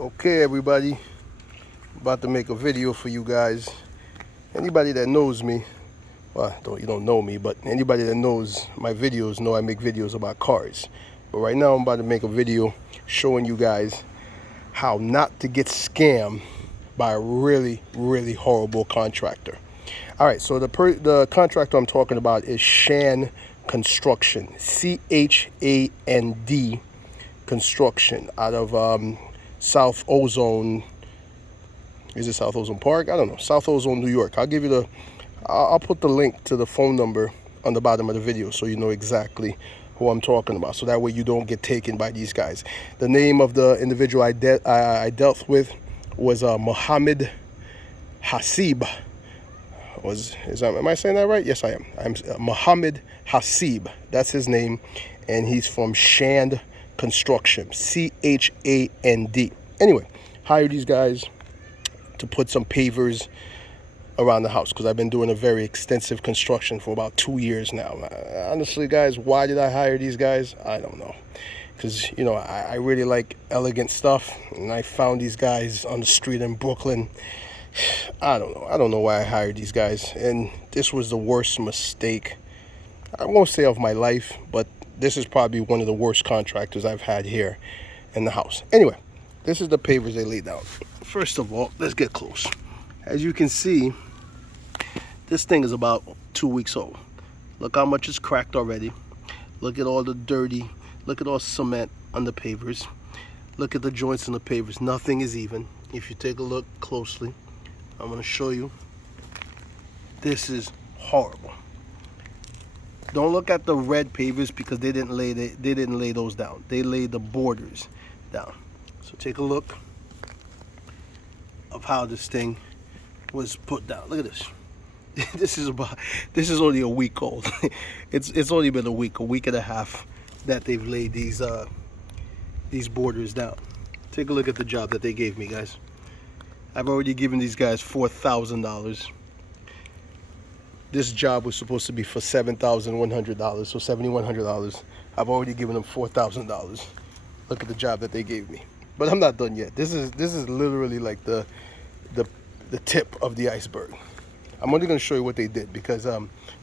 Okay, everybody, about to make a video for you guys. Anybody that knows me, well, you don't know me, but anybody that knows my videos know I make videos about cars. But right now I'm about to make a video showing you guys how not to get scammed by a really horrible contractor. All right, so the contractor I'm talking about is Shand Construction, C-H-A-N-D Construction, out of South Ozone. Is it South Ozone Park? I don't know. South Ozone, New York. I'll put the link to the phone number on the bottom of the video so you know exactly who I'm talking about. So that way you don't get taken by these guys. The name of the individual I dealt with was Muhammed Hasseb. Am I saying that right? Yes, I am. I'm Muhammed Hasseb. That's his name, and he's from Shand Construction, C-H-A-N-D. Anyway, hire these guys to put some pavers around the house because I've been doing a very extensive construction for about 2 years now. Honestly, guys, why did I hire these guys? I don't know. Because, you know, I really like elegant stuff, and I found these guys on the street in Brooklyn. I don't know. I don't know why I hired these guys, and this was the worst mistake, I won't say of my life, but this is probably one of the worst contractors I've had here in the house. Anyway, this is the pavers they laid down. First of all, let's get close. As you can see, this thing is about 2 weeks old. Look how much is cracked already. Look at all the dirty, look at all cement on the pavers. Look at the joints in the pavers. Nothing is even. If you take a look closely, I'm going to show you. This is horrible. Don't look at the red pavers because they didn't lay those down. They laid the borders down. So take a look of how this thing was put down. Look at this. This is only a week old. It's only been a week and a half that they've laid these borders down. Take a look at the job that they gave me, guys. I've already given these guys $4,000. This job was supposed to be for $7,100, so $7,100. I've already given them $4,000. Look at the job that they gave me. But I'm not done yet. This is literally like the tip of the iceberg. I'm only going to show you what they did because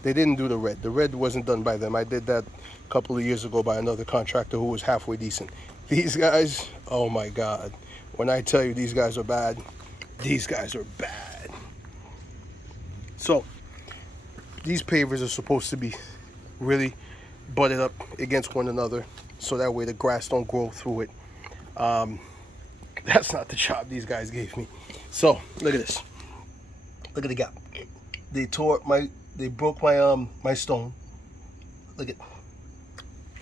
they didn't do the red. The red wasn't done by them. I did that a couple of years ago by another contractor who was halfway decent. These guys, oh my God. When I tell you these guys are bad, these guys are bad. So these pavers are supposed to be really butted up against one another so that way the grass don't grow through it. That's not the job these guys gave me. So look at this. Look at the gap. They broke my stone. Look at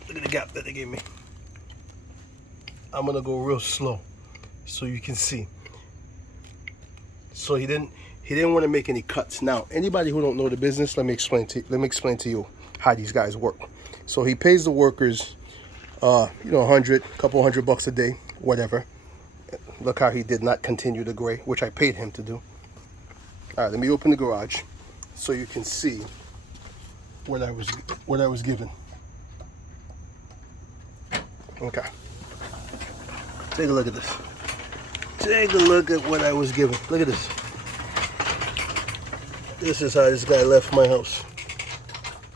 the gap that they gave me. I'm gonna go real slow so you can see. So he didn't want to make any cuts. Now, anybody who don't know the business, let me explain to you how these guys work. So he pays the workers, you know, couple hundred bucks a day, whatever. Look how he did not continue the gray, which I paid him to do. All right, let me open the garage so you can see what I was given. Okay. Take a look at this. Take a look at what I was given. Look at this. This is how this guy left my house.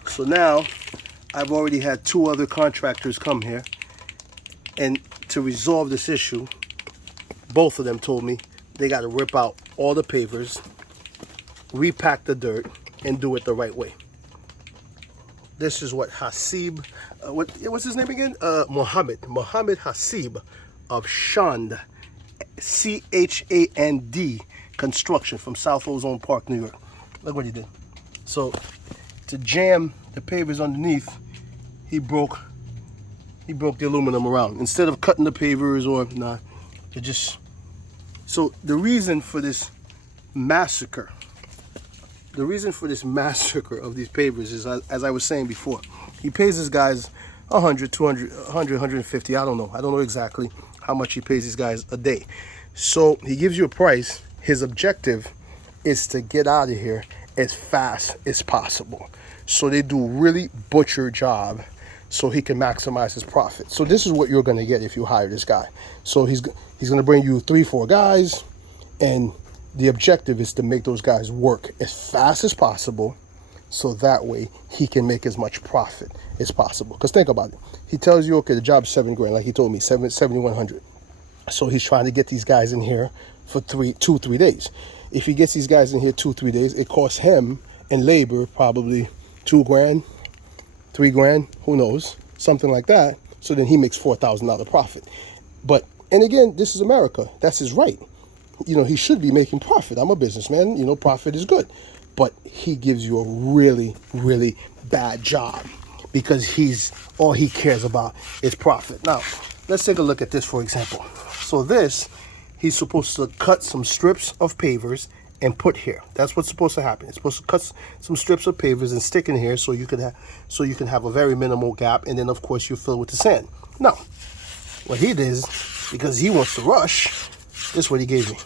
So now, I've already had 2 other contractors come here, and to resolve this issue, both of them told me they got to rip out all the pavers, repack the dirt, and do it the right way. This is what Hasseb, what's his name again? Muhammed Hasseb of Shand, C-H-A-N-D Construction from South Ozone Park, New York. Look what he did. So to jam the pavers underneath, he broke the aluminum around. Instead of cutting the pavers or it just. So the reason for this massacre of these pavers is, as I was saying before, he pays his guys 100, 200, 100, 150. I don't know exactly how much he pays these guys a day. So he gives you a price. His objective is to get out of here as fast as possible. So they do really butcher job so he can maximize his profit. So this is what you're going to get if you hire this guy. So He's going to bring you 3-4 guys, and the objective is to make those guys work as fast as possible, so that way he can make as much profit as possible. Because think about it. He tells you, okay, the job's $7,000, like he told me, 7,100. So he's trying to get these guys in here for 2-3 days. If he gets these guys in here 2-3 days, it costs him in labor probably $2,000, $3,000, who knows, something like that. So then he makes $4,000 profit. But, and again, this is America. That's his right. You know, he should be making profit. I'm a businessman. You know, profit is good. But he gives you a really, really bad job because all he cares about is profit. Now, let's take a look at this, for example. So this, he's supposed to cut some strips of pavers and put here. That's what's supposed to happen. It's supposed to cut some strips of pavers and stick in here so you can have a very minimal gap, and then of course you fill with the sand. Now, what he did is, because he wants to rush, this is what he gave me.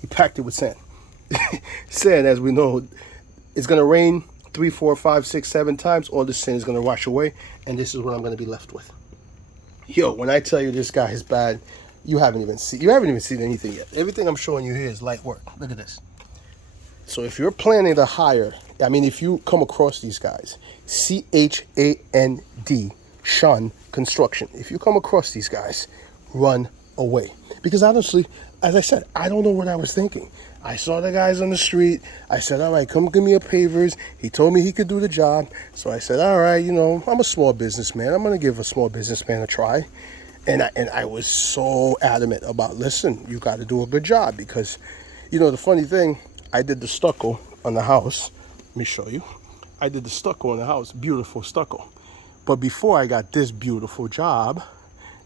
He packed it with sand. Sand, as we know, it's gonna rain 3, 4, 5, 6, 7 times. All this sand is gonna wash away, and this is what I'm gonna be left with. Yo, when I tell you this guy is bad, you haven't even seen anything yet. Everything I'm showing you here is light work. Look at this. So if you're planning to hire, I mean, if you come across these guys, CHAND, Shun Construction. If you come across these guys, run away. Because honestly, as I said, I don't know what I was thinking. I saw the guys on the street. I said, all right, come give me a pavers. He told me he could do the job. So I said, all right, you know, I'm a small businessman. I'm going to give a small businessman a try. And I was so adamant about, listen, you got to do a good job. Because, you know, the funny thing, I did the stucco on the house. Let me show you. I did the stucco on the house, beautiful stucco. But before I got this beautiful job,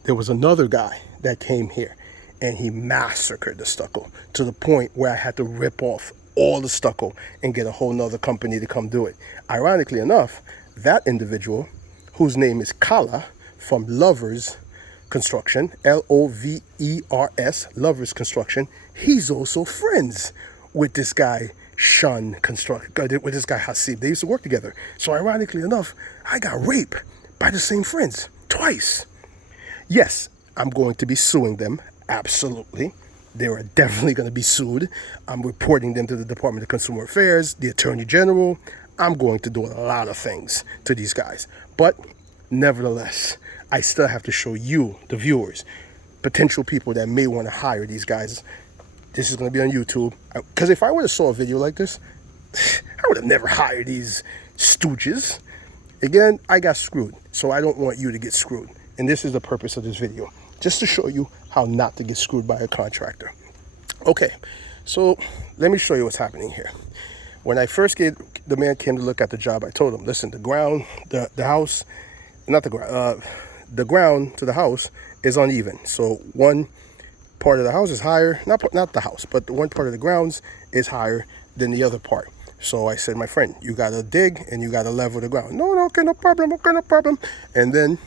there was another guy that came here, and he massacred the stucco to the point where I had to rip off all the stucco and get a whole nother company to come do it. Ironically enough, that individual, whose name is Kala from Lovers Construction, Lovers, Lovers Construction, he's also friends with this guy Shun Construction, with this guy Hasseb. They used to work together. So ironically enough, I got raped by the same friends twice. Yes, I'm going to be suing them. Absolutely. They are definitely going to be sued. I'm reporting them to the Department of Consumer Affairs, the Attorney General. I'm going to do a lot of things to these guys. But nevertheless, I still have to show you, the viewers, potential people that may want to hire these guys. This is going to be on YouTube. Because if I would have saw a video like this, I would have never hired these stooges. Again, I got screwed. So I don't want you to get screwed. And this is the purpose of this video. Just to show you how not to get screwed by a contractor. Okay, so let me show you what's happening here. When I first the man came to look at the job, I told him, listen, the ground, the house, not the ground, the ground to the house is uneven. So one part of the house is higher, not the house, but the one part of the grounds is higher than the other part. So I said, my friend, you gotta dig and you gotta level the ground. No, okay, no problem, okay, no problem. And then,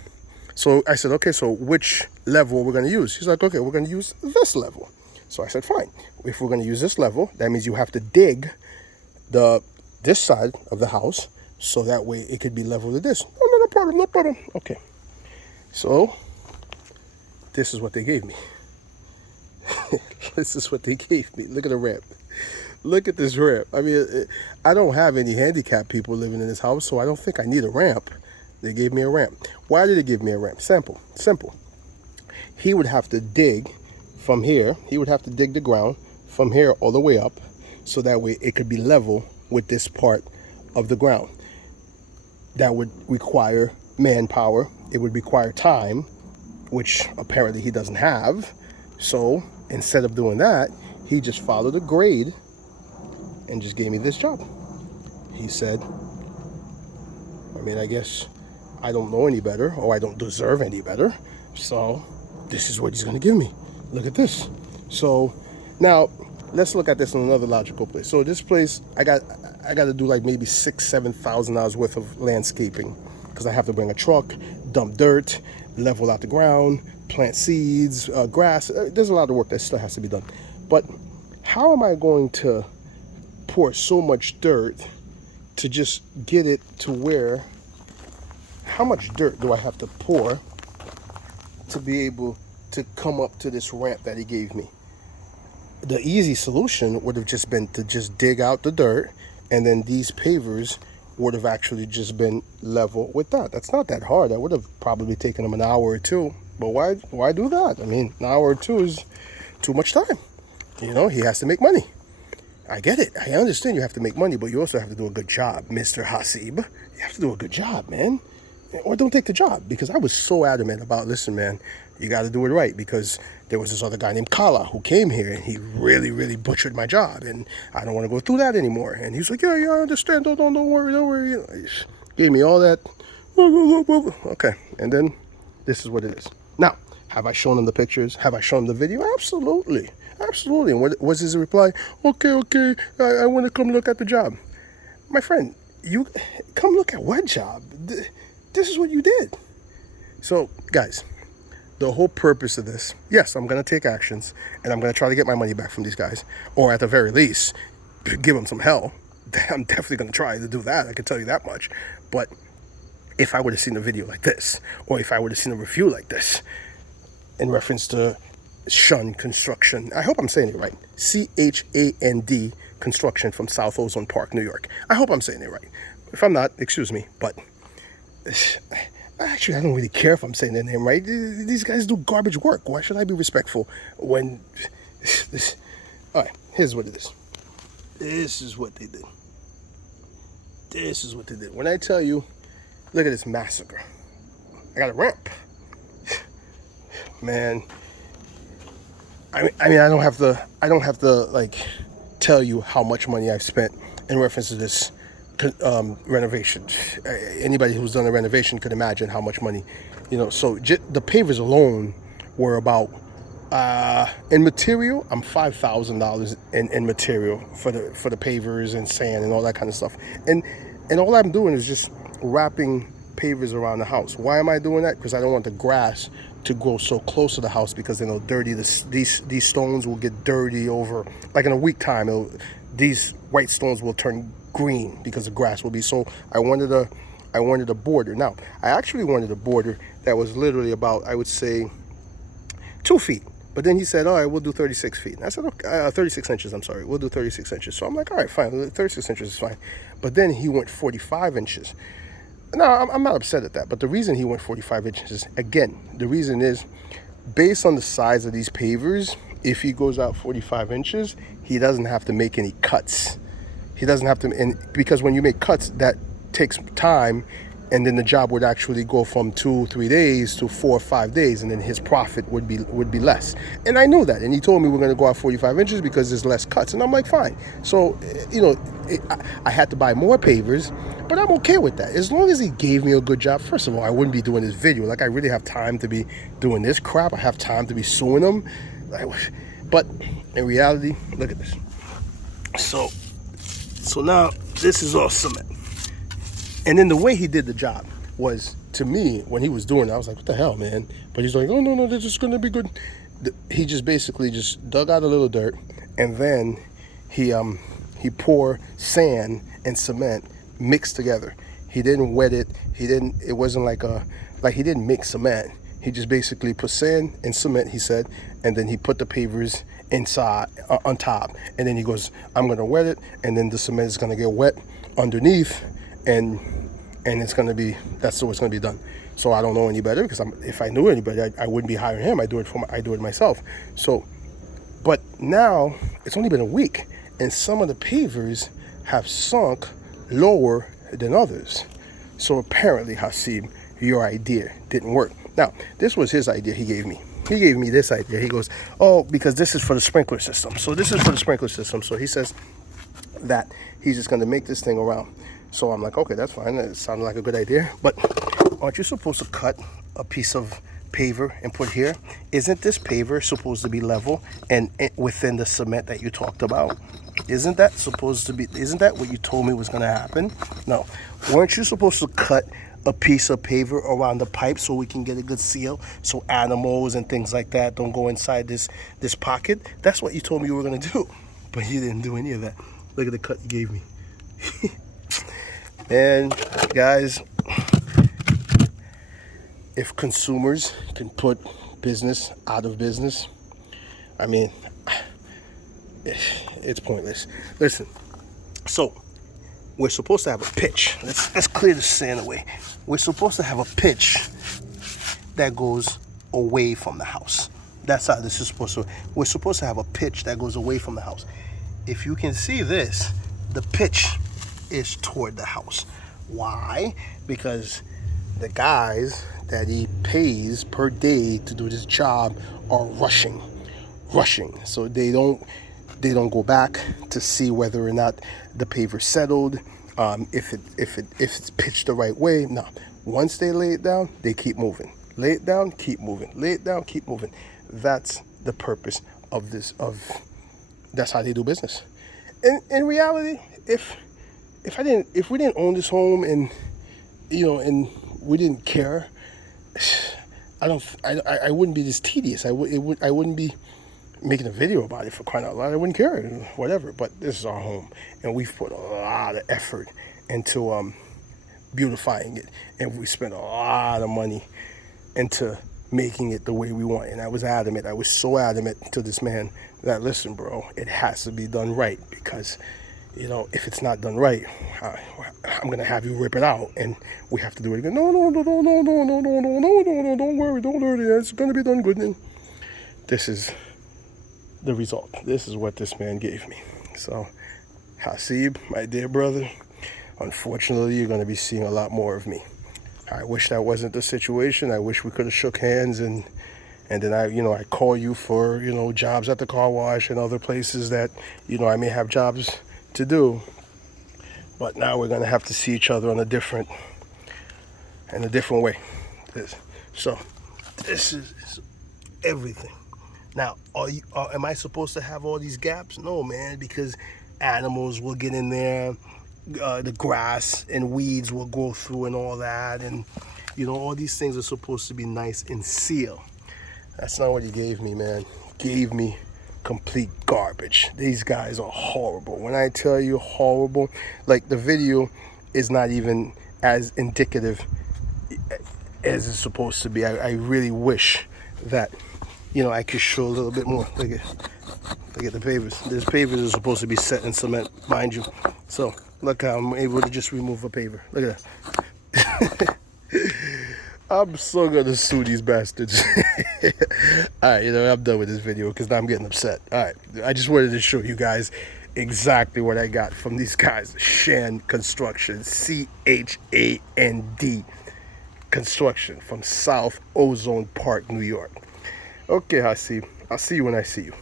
so I said, okay, so which level we're gonna use? He's like, okay, we're gonna use this level. So I said, fine. If we're gonna use this level, that means you have to dig this side of the house so that way it could be level to this. No problem, no problem. Okay. So this is what they gave me. This is what they gave me. Look at the ramp. Look at this ramp. I mean, I don't have any handicapped people living in this house, so I don't think I need a ramp. They gave me a ramp. Why did they give me a ramp? Simple. He would have to dig from here. He would have to dig the ground from here all the way up, so that way it could be level with this part of the ground. That would require manpower. It would require time, which apparently he doesn't have. So instead of doing that, he just followed a grade and just gave me this job. He said, I mean, I guess I don't know any better, or I don't deserve any better, so this is what he's gonna give me. Look at this. So now let's look at this in another logical place. So this place, I got to do like maybe $6,000-7,000 worth of landscaping, because I have to bring a truck, dump dirt, level out the ground, plant seeds, grass. There's a lot of work that still has to be done. But how am I going to pour so much dirt to just get it to where, how much dirt do I have to pour to be able to come up to this ramp that he gave me. The easy solution would have just been to just dig out the dirt, and then these pavers would have actually just been level with that. That's not that hard. That would have probably taken him an hour or two. But why do that? I mean, an hour or two is too much time. You know, he has to make money. I get it. I understand you have to make money, but you also have to do a good job, Mr. Hasseb. You have to do a good job, man. Or don't take the job, because I was so adamant about, listen, man, you got to do it right, because there was this other guy named Kala who came here, and he really, really butchered my job, and I don't want to go through that anymore. And he's like, yeah, I understand. Don't worry. You know, he gave me all that. Okay, and then this is what it is. Now, have I shown him the pictures? Have I shown him the video? Absolutely. And what was his reply? Okay, I want to come look at the job. My friend, you come look at what job? This is what you did. So, guys, the whole purpose of this, yes, I'm going to take actions, and I'm going to try to get my money back from these guys, or at the very least, give them some hell. I'm definitely going to try to do that. I can tell you that much. But if I would have seen a video like this, or if I would have seen a review like this, in reference to Shun Construction, I hope I'm saying it right, CHAND Construction from South Ozone Park, New York. I hope I'm saying it right. If I'm not, excuse me, but actually, I don't really care if I'm saying their name right. These guys do garbage work. Why should I be respectful when this? All right, here's what it is. This is what they did. When I tell you, look at this massacre. I got a ramp. Man, I mean, I don't have to like tell you how much money I've spent in reference to this renovation. Anybody who's done a renovation could imagine how much money, you know. So the pavers alone were about in material. I'm $5,000 in material for the pavers and sand and all that kind of stuff. And all I'm doing is just wrapping pavers around the house. Why am I doing that? Because I don't want the grass to grow so close to the house, because then it'll dirty these stones will get dirty over, like in a week time. These white stones will turn green because the grass will be. So I wanted a border. Now I actually wanted a border that was literally about, I would say, 2 feet. But then he said, all right, we'll do 36 feet. And I said, okay, 36 inches, I'm sorry. We'll do 36 inches. So I'm like, all right, fine, 36 inches is fine. But then he went 45 inches. No, I'm not upset at that. But the reason he went 45 inches, again, the reason is based on the size of these pavers, if he goes out 45 inches, he doesn't have to make any cuts. He doesn't have to, and because when you make cuts, that takes time, and then the job would actually go from 2-3 days to 4 or 5 days, and then his profit would be less. And I knew that, and he told me we're going to go out 45 inches because there's less cuts, and I'm like, fine. So, you know, I had to buy more pavers, but I'm okay with that as long as he gave me a good job. First of all, I wouldn't be doing this video. Like, I really have time to be doing this crap. I have time to be suing them. But in reality, look at this. So now this is all cement. And then the way he did the job was, to me, when he was doing it, I was like, what the hell, man? But he's like, oh, no, this is going to be good. He just basically just dug out a little dirt, and then he poured sand and cement mixed together. He didn't wet it. It wasn't like he didn't mix cement. He just basically put sand and cement, he said, and then he put the pavers inside, on top. And then he goes, I'm going to wet it, and then the cement is going to get wet underneath, and it's going to be, that's the way it's going to be done. So I don't know any better, because if I knew anybody, I wouldn't be hiring him. I do it myself. So, but now it's only been a week, and some of the pavers have sunk lower than others. So apparently, Hasseb, your idea didn't work. Now, this was his idea he gave me. He gave me this idea. He goes, oh, because this is for the sprinkler system. So this is for the sprinkler system. So he says that he's just going to make this thing around. So I'm like, okay, that's fine. That sounded like a good idea. But aren't you supposed to cut a piece of paver and put here? Isn't this paver supposed to be level and within the cement that you talked about? Isn't that what you told me was going to happen? No. Weren't you supposed to cut a piece of paver around the pipe so we can get a good seal, so animals and things like that don't go inside this pocket? That's what you told me you were going to do. But you didn't do any of that. Look at the cut you gave me. And guys, if consumers can put business out of business, I mean, it's pointless. Listen, so we're supposed to have a pitch. Let's clear the sand away. We're supposed to have a pitch that goes away from the house. That's how this is supposed to. We're supposed to have a pitch that goes away from the house. If you can see this, the pitch is toward the house. Why? Because the guys that he pays per day to do this job are rushing. So they don't go back to see whether or not the paver's settled, if it's pitched the right way. No. Once they lay it down, they keep moving. Lay it down, keep moving. Lay it down, keep moving. That's the purpose of this. That's how they do business. In reality, if we didn't own this home and we didn't care, I wouldn't be this tedious. I wouldn't be making a video about it, for crying out loud. I wouldn't care, whatever. But this is our home, and we've put a lot of effort into beautifying it, and we spent a lot of money into making it the way we want. And I was adamant. I was so adamant to this man that, listen, bro, it has to be done right, because if it's not done right, I'm gonna have you rip it out, and we have to do it again. No, don't worry, it's gonna be done good. And this is the result. This is what this man gave me. So, Hasseb, my dear brother, unfortunately, you're gonna be seeing a lot more of me. I wish that wasn't the situation. I wish we could have shook hands and then I call you for, jobs at the car wash and other places that, I may have jobs to do. But now we're gonna have to see each other in a different way. So this is everything. Now, am I supposed to have all these gaps? No, man, because animals will get in there, the grass and weeds will go through and all that, and all these things are supposed to be nice and sealed. That's not what he gave me, man. He gave me complete garbage. These guys are horrible. When I tell you horrible, like, the video is not even as indicative as it's supposed to be. I really wish that I could show a little bit more. Look at the pavers. These pavers are supposed to be set in cement, mind you. So look how I'm able to just remove a paver. Look at that. I'm so gonna sue these bastards. Alright, I'm done with this video because now I'm getting upset. Alright, I just wanted to show you guys exactly what I got from these guys. Shand Construction, CHAND Construction, from South Ozone Park, New York. Okay, Hasseb, I'll see you when I see you.